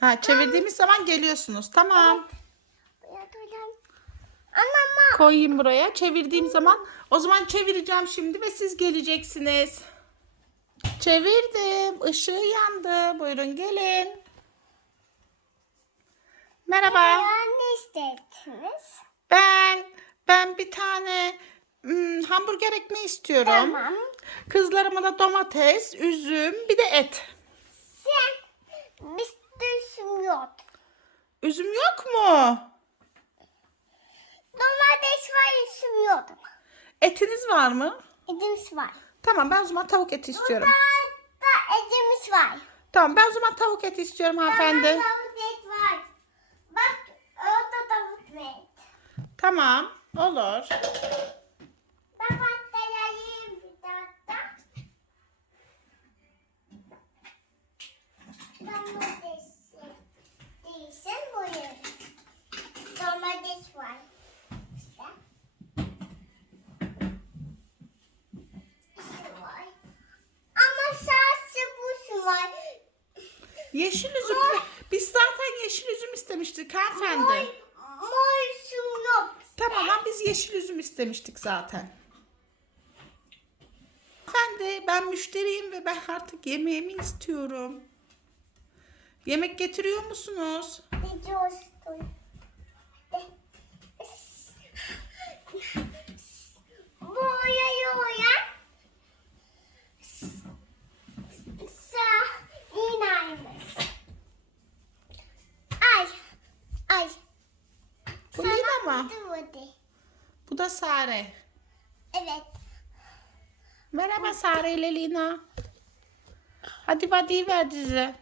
Ha çevirdiğimiz zaman geliyorsunuz. Tamam. Anama. Koyayım buraya. Çevirdiğim zaman o zaman çevireceğim şimdi ve siz geleceksiniz. Çevirdim. Işığı yandı. Buyurun gelin. Merhaba. Ne istediniz? Ben ben bir tane hmm, hamburger ekmeği istiyorum. Tamam. Kızlarıma da domates, üzüm, bir de et. Sen bizde yok. Üzüm yok mu? Domates var isim yok. Etiniz var mı? Edimiz var. Tamam ben o zaman tavuk eti istiyorum. Da edimiz var. Tamam ben o zaman tavuk eti istiyorum hanımefendi. Tavuk et var. Bak orada tavuk et. Tamam olur. Ben patlayayım bir dakika değilsin buyur. Domates var. İşte. İşte var. Ama sadece bu var. Yeşil üzüm. Biz zaten yeşil üzüm istemiştik hanımefendi. Mor, yok. Tamam ama biz yeşil üzüm istemiştik zaten. Hanımefendi ben müşteriyim ve ben artık yemeğimi istiyorum. Yemek getiriyor musunuz? Ne diyorsun? Boya yoya. Sa inaymış. Ay. Ay. Bu Lina mı? Hadi. Bu da Sare. Evet. Merhaba Sare ile Lina. Hadi badiyi ver bize.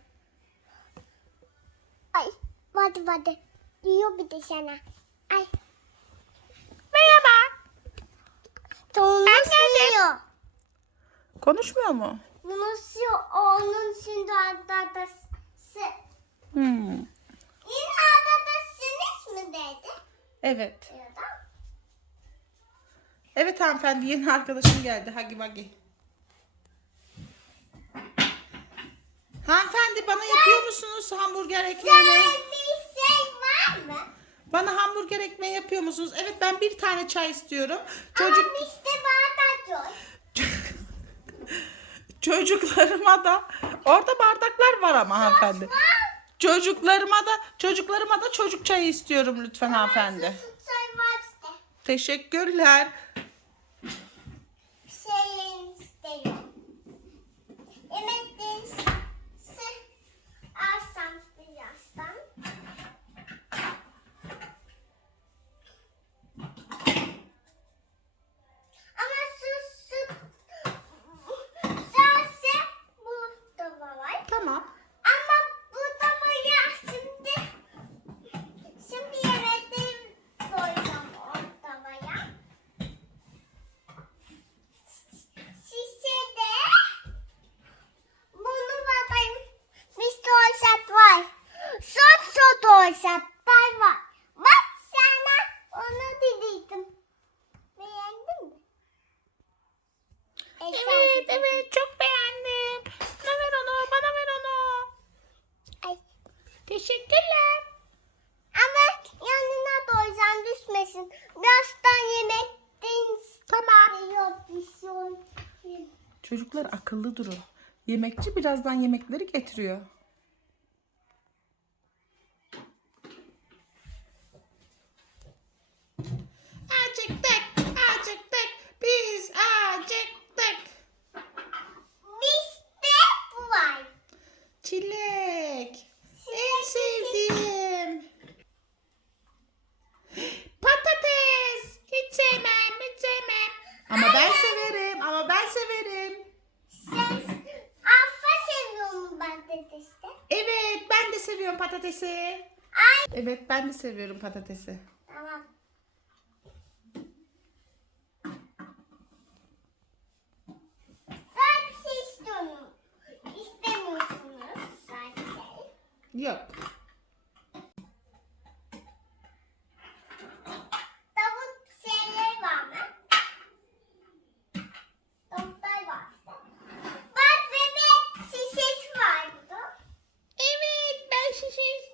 Ay. Hadi hadi. Diyor bir de sana. Ay. Merhaba. Bunu siliyor. Konuşmuyor mu? Bunu siliyor. Onun şimdi adadası. Hmm. Yine adadasınız mı dedi? Evet. Da. Evet hanımefendi yeni arkadaşım geldi. Hagi Vagi. Hanımefendi bana yapıyor musunuz hamburger ekmeğini? Şey var mı? Bana hamburger ekmeği yapıyor musunuz? Evet ben bir tane çay istiyorum. Çocuk Ama işte bardak yok. çocuklarıma da orada bardaklar var ama hanımefendi. Çocuklarıma da çocuklarıma da çocuk çayı istiyorum lütfen hanımefendi. Teşekkürler. I like this. Evet evet çok beğendim. Bana ver onu bana ver onu. Ay. Teşekkürler. Ama yanına doyacağım düşmesin. Birazdan yemekten Tamam. Çocuklar akıllı durun. Yemekçi birazdan yemekleri getiriyor. Acıktık, acıktık, biz acıktık. Bizde bu var. Çilek, en sevdiğim. Patates, hiç sevmem, hiç sevmem. Ama ben severim, ama ben severim. Sen alfa seviyor musun patatesi? Evet, ben de seviyorum patatesi. Ay. Evet, ben de seviyorum patatesi. Tamam. Sadece. İstemiyorsunuz sadece. Yok. Tavuk şeyler var mı? Tavuklar var. Bak bebek şişesi var burada. Evet, ben şişeyi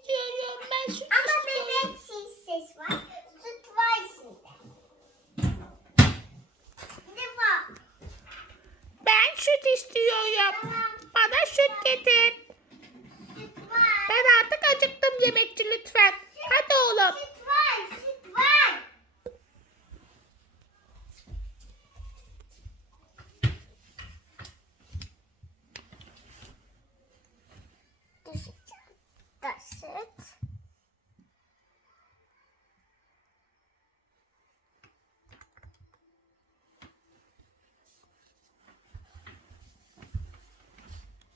getir. Süt var. Ben artık acıktım yemekçi lütfen. Hadi oğlum. Süt var. Süt var. Düşeceğim. Da süt.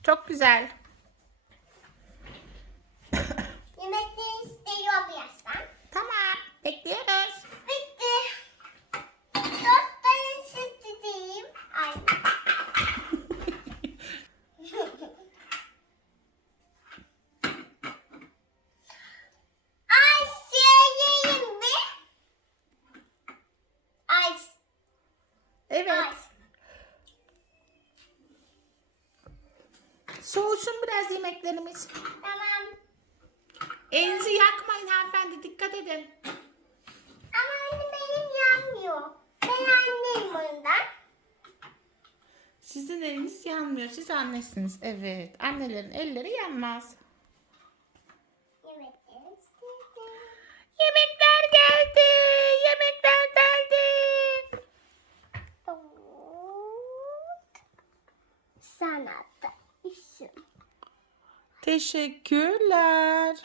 Çok güzel. Yemekleri istiyor birazdan. Tamam. Bekliyoruz. Bitti. Dostların sütü diyeyim. Ay. Ay söyleyeyim mi? Ay. Evet. Ay. Soğusun biraz yemeklerimiz. Tamam. Elinizi yakmayın hanımefendi. Dikkat edin. Ama anne benim yanmıyor. Ben anneyim ondan. Sizin eliniz yanmıyor. Siz annesiniz. Evet. Annelerin elleri yanmaz. Yemekleri istedim. Yemekler geldi. Yemekler geldi. Sana da işim. Teşekkürler.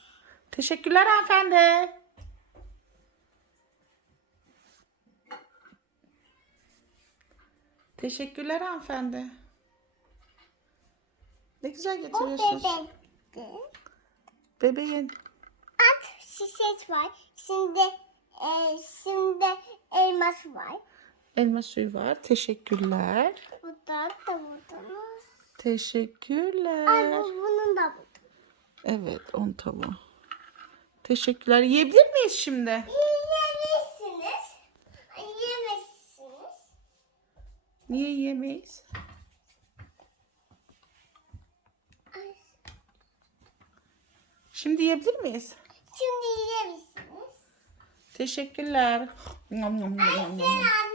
Teşekkürler hanımefendi. Teşekkürler hanımefendi. Ne güzel O getiriyorsunuz. bebekti. Bebeğin. At şişesi var. Şimdi e, şimdi elmas var. Elma suyu var. Teşekkürler. Burada da burada. Ay Teşekkürler. bu bunun da burada. Evet, on tavuğu. Teşekkürler. Yiyebilir miyiz şimdi? Yiyebilirsiniz. Yemezsiniz. Niye yiyemeyiz? Ay, Şimdi yiyebilir miyiz? Şimdi yiyebilirsiniz. Teşekkürler. Nom nom nom Ay nom nom. sen